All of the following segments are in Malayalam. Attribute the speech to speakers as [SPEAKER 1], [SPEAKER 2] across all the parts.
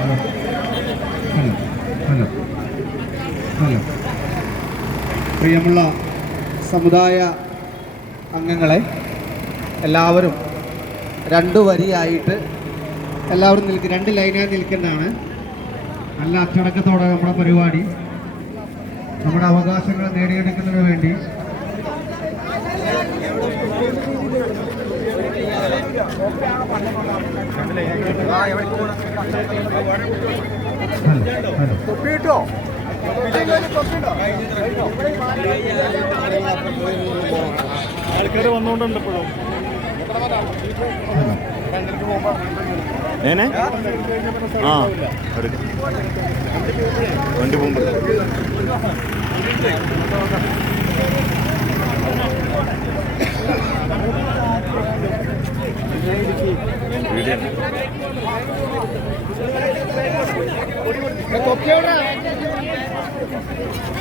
[SPEAKER 1] ഹലോ ഹലോ ഹലോ പ്രിയമുള്ള സമുദായ അംഗങ്ങളെ എല്ലാവരും രണ്ടു വരിയായിട്ട് എല്ലാവരും നിൽക്കും രണ്ട് ലൈനായി നിൽക്കുന്നതാണ്. നല്ല അച്ചടക്കത്തോടെ നമ്മുടെ പരിപാടി നമ്മുടെ അവകാശങ്ങൾ നേടിയെടുക്കുന്നതിന് വേണ്ടി ഹലോ ഹലോ
[SPEAKER 2] ആൾക്കാർ വന്നുകൊണ്ടുണ്ട് ഇപ്പോഴും. ഏനെ? ആ. എടുക്ക്. വണ്ടി പോകുമ്പോൾ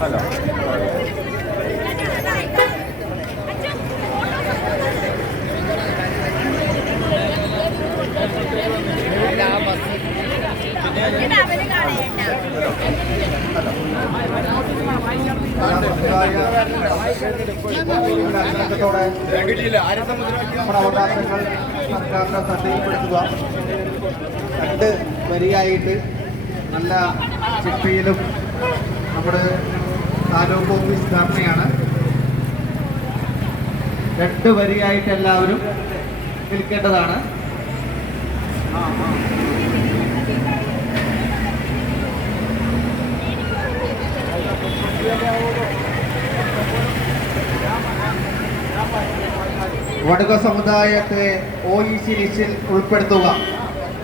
[SPEAKER 2] ഹലോ.
[SPEAKER 1] ഹലോ നമ്മുടെ അവകാശങ്ങൾ സർക്കാരിന്റെ ശ്രദ്ധയിൽപ്പെടുത്തുക രണ്ട് വരിയായിട്ട് നല്ല ചിട്ടയിലും നമ്മുടെ താലൂക്ക് ഓഫീസ് ധാരണയാണ് രണ്ട് വരിയായിട്ട് എല്ലാവരും നിൽക്കേണ്ടതാണ് ആ, ആ. വടുക സമുദായത്തെ ഒ ഇ സി ലിസ്റ്റിൽ ഉൾപ്പെടുത്തുക.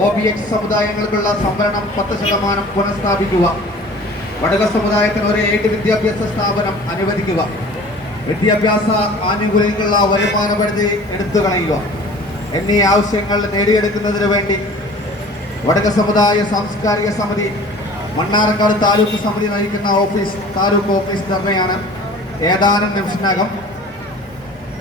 [SPEAKER 1] ഒ ബി എച്ച് സമുദായങ്ങൾക്കുള്ള സംവരണം പത്ത് ശതമാനം പുനഃസ്ഥാപിക്കുക. വടുക സമുദായത്തിന് ഒരു എയ്ഡ് വിദ്യാഭ്യാസ സ്ഥാപനം അനുവദിക്കുക. വിദ്യാഭ്യാസ ആനുകൂല്യങ്ങളുള്ള വരുമാന പരിധി എടുത്തു കളയുക. എന്നീ ആവശ്യങ്ങൾ നേടിയെടുക്കുന്നതിന് വേണ്ടി വടക സമുദായ സാംസ്കാരിക സമിതി മണ്ണാർക്കാട് താലൂക്ക് സമിതി നയിക്കുന്ന ഓഫീസ് താലൂക്ക് ഓഫീസ് ധർണയാണ്. ഏതാനും നിമിഷത്തിനകം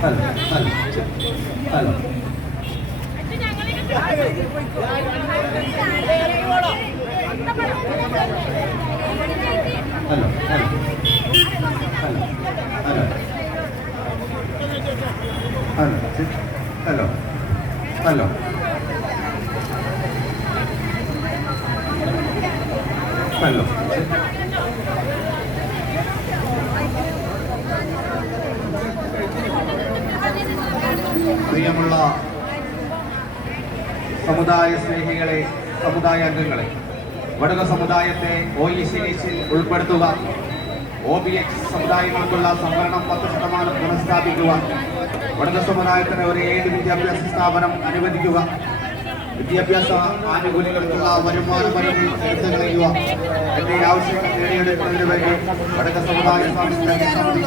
[SPEAKER 1] hello hello hello hello hello hello hello hello sit. Hello hello hello sit. പ്രിയമുള്ള സമുദായ സ്നേഹികളെ സമുദായ അംഗങ്ങളെ വടക സമുദായത്തെ ഒ ഇ സി ലിസ്റ്റിൽ ഉൾപ്പെടുത്തുക. ഒ ബി എക്സ് സമുദായങ്ങൾക്കുള്ള സംവരണം പത്ത് ശതമാനം പുനഃസ്ഥാപിക്കുക. വടക സമുദായത്തിന് ഒരു ഏത് വിദ്യാഭ്യാസ സ്ഥാപനം അനുവദിക്കുക. വിദ്യാഭ്യാസ ആനുകൂല്യങ്ങൾക്കുള്ള വരുമാന പരിധി എടുത്തു കളയുക എന്നീ ആവശ്യങ്ങൾ നേടിയെടുക്കുന്നതിന് വേണ്ടി വടക്ക സമുദായ സാംസ്കാരിക സമിതി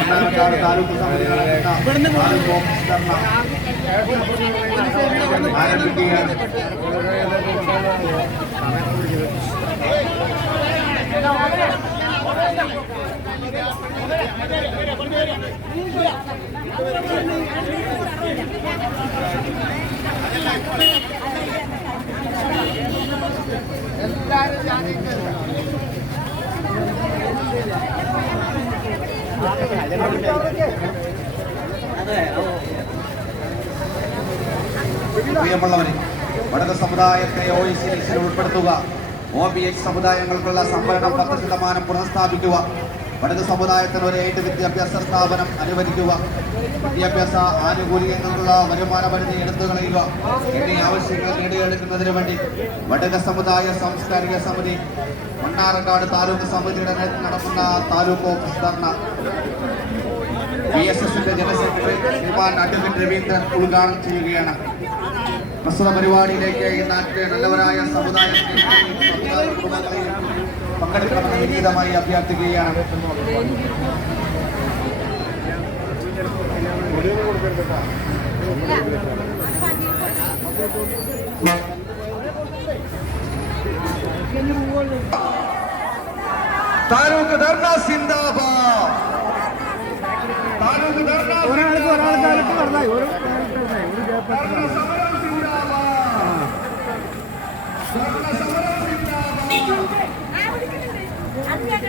[SPEAKER 1] മണ്ണാർക്കാട് താലൂക്ക് സമിതി നടത്തുന്ന താലൂക്ക് ഓഫീസ് പ്രിയമുള്ളവരെ വടക സമുദായത്തെ ഒ ഇ സി ലിസ്റ്റിൽ ഉൾപ്പെടുത്തുക. ഒ ബി എച്ച് സമുദായങ്ങൾക്കുള്ള സംവരണം പത്ത് ശതമാനം പുനഃസ്ഥാപിക്കുക. വടക് സമുദായത്തിന് ഒരു ഏഴ് വിദ്യാഭ്യാസ സ്ഥാപനം അനുവദിക്കുക? വിദ്യാഭ്യാസ ആനുകൂല്യങ്ങളുള്ള വരുമാന പരിധി എടുത്തു കളയുക എന്നീ ആവശ്യങ്ങൾ നേടിയെടുക്കുന്നതിന് വേണ്ടി വടക സമുദായ സാംസ്കാരിക സമിതി മണ്ണാറക്കാട് താലൂക്ക് സമിതിയുടെ നേതൃത്വം നടക്കുന്ന താലൂക്ക് ഓഫീസ് ധർണ. ബി എസ് എസിന്റെ ജനറൽ സെക്രട്ടറി ശ്രീമാൻ അഡ്വക്കേറ്റ് രവീന്ദ്രൻ ഉദ്ഘാടനം ചെയ്യുകയാണ്. പ്രസ്തുത പരിപാടിയിലേക്ക് നാട്ടിലെ നല്ലവരായ സമുദായ പങ്കെടുക്കണമെന്ന് വിനീതമായി അഭ്യർത്ഥിക്കുകയാണ്. താലൂക്ക് ധർണ സിന്ദാബാദ്. താലൂക്ക് ധർണ
[SPEAKER 3] ഒരാൾക്ക് ഒരാൾക്ക് ഒരു
[SPEAKER 1] സമരം സിന്ദാബാദ്. സമരം സിന്ദാബാദ്.
[SPEAKER 3] ഒരാൾക്ക്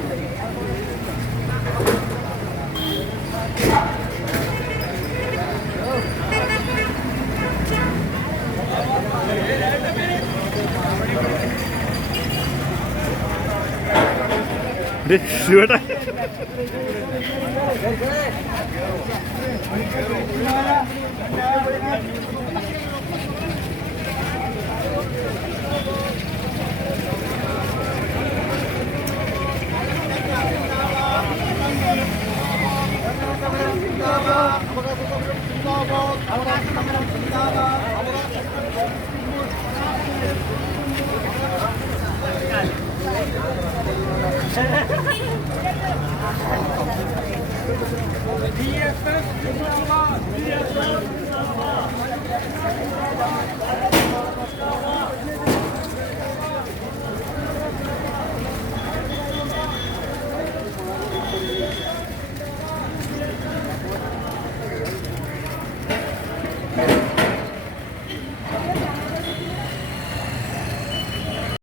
[SPEAKER 3] Sure. DFS
[SPEAKER 2] Zindabad!
[SPEAKER 4] DFS Zindabad!